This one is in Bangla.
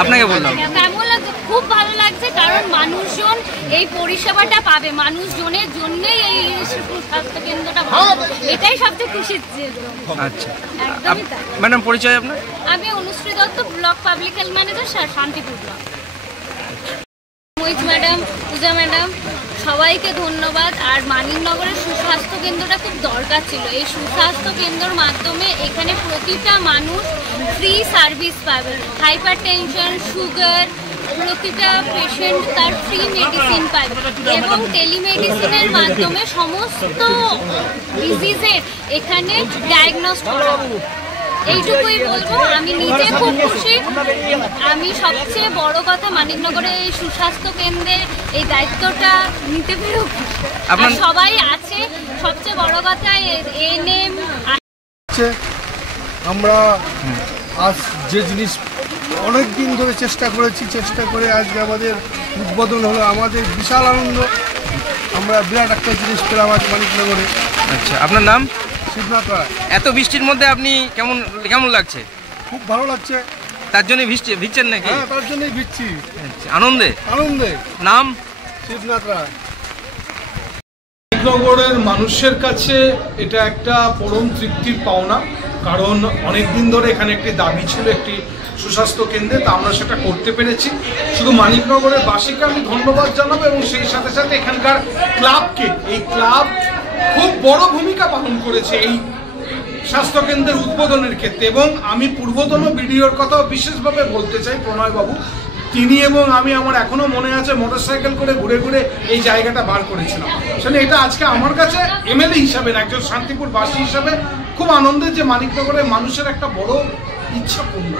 আপনাকে বললাম কেমন লাগছে? খুব ভালো লাগছে, কারণ মানুষজন এই পরিষেবাটা পাবে, মানুষজনের জন্যই এই স্বাস্থ্য কেন্দ্রটা ভালো, এটাই সবচেয়ে খুশির। আচ্ছা ম্যাডাম, পরিচয় আপনার? আমি Anushree Dutta, block public health manager, Shantipur block. Mohit madam, Puja madam, সবাইকে ধন্যবাদ। আর মানিকনগরের সুস্বাস্থ্য কেন্দ্রটা খুব দরকার ছিল। এই সুস্বাস্থ্য কেন্দ্রের মাধ্যমে এখানে প্রতিটা মানুষ ফ্রি সার্ভিস পাবে। হাইপার টেনশন, সুগার, প্রতিটা পেশেন্ট তার ফ্রি মেডিসিন পাবে এবং টেলিমেডিসিনের মাধ্যমে সমস্ত ডিজিজের এখানে ডায়াগনোস করা হবে। এইটুকুই বলবো, আমি নিজে খুব খুশি। আমি সবচেয়ে বড় কথা, মানিকনগরে এই সুস্বাস্থ্য কেন্দ্রের এই দায়িত্বটা নিতে পেরেও খুশি। সবাই আছে, সবচেয়ে বড় কথা এএনএম। আমরা আজ যে জিনিস অনেক দিন ধরে চেষ্টা করে আজকে আমাদের উদ্বোধন হলো, আমাদের বিশাল আনন্দ। আমরা বিরাট একটা জিনিস পেলাম আজ মানিকনগরে। আচ্ছা, আপনার নাম? শিবনাথ রায়। এত বৃষ্টির মধ্যে আপনি কেমন লাগছে? খুব ভালো লাগছে। তার জন্যই ভিজছেন নাকি? হ্যাঁ, তার জন্যই ভিজছি। আনন্দে? আনন্দে। নাম? শিবনাথ রায়। মানিকনগরের মানুষের কাছে এটা একটা পরম তৃপ্তির পাওনা, কারণ অনেক দিন ধরে এখানে একটি দাবি ছিল একটি সুস্বাস্থ্য কেন্দ্রে, তা আমরা সেটা করতে পেরেছি। শুধু মানিকনগরের বাসীকে আমি ধন্যবাদ জানাবো এবং সেই সাথে সাথে এখানকার ক্লাবকে। এই ক্লাব খুব বড় ভূমিকা পালন করেছে এই স্বাস্থ্যকেন্দ্রের উদ্বোধনের ক্ষেত্রে। এবং আমি পূর্বতন বিডিওর কথাও বিশেষভাবে বলতে চাই, প্রণয়বাবু। তিনি এবং আমি, আমার এখনো মনে আছে, মোটরসাইকেল করে ঘুরে ঘুরে এই জায়গাটা বার করেছিলাম। আসলে এটা আজকে আমার কাছে এমএলএ হিসাবে, একজন শান্তিপুরবাসী হিসাবে খুব আনন্দের যে মানিকনগরের মানুষের একটা বড় ইচ্ছা পূর্ণ।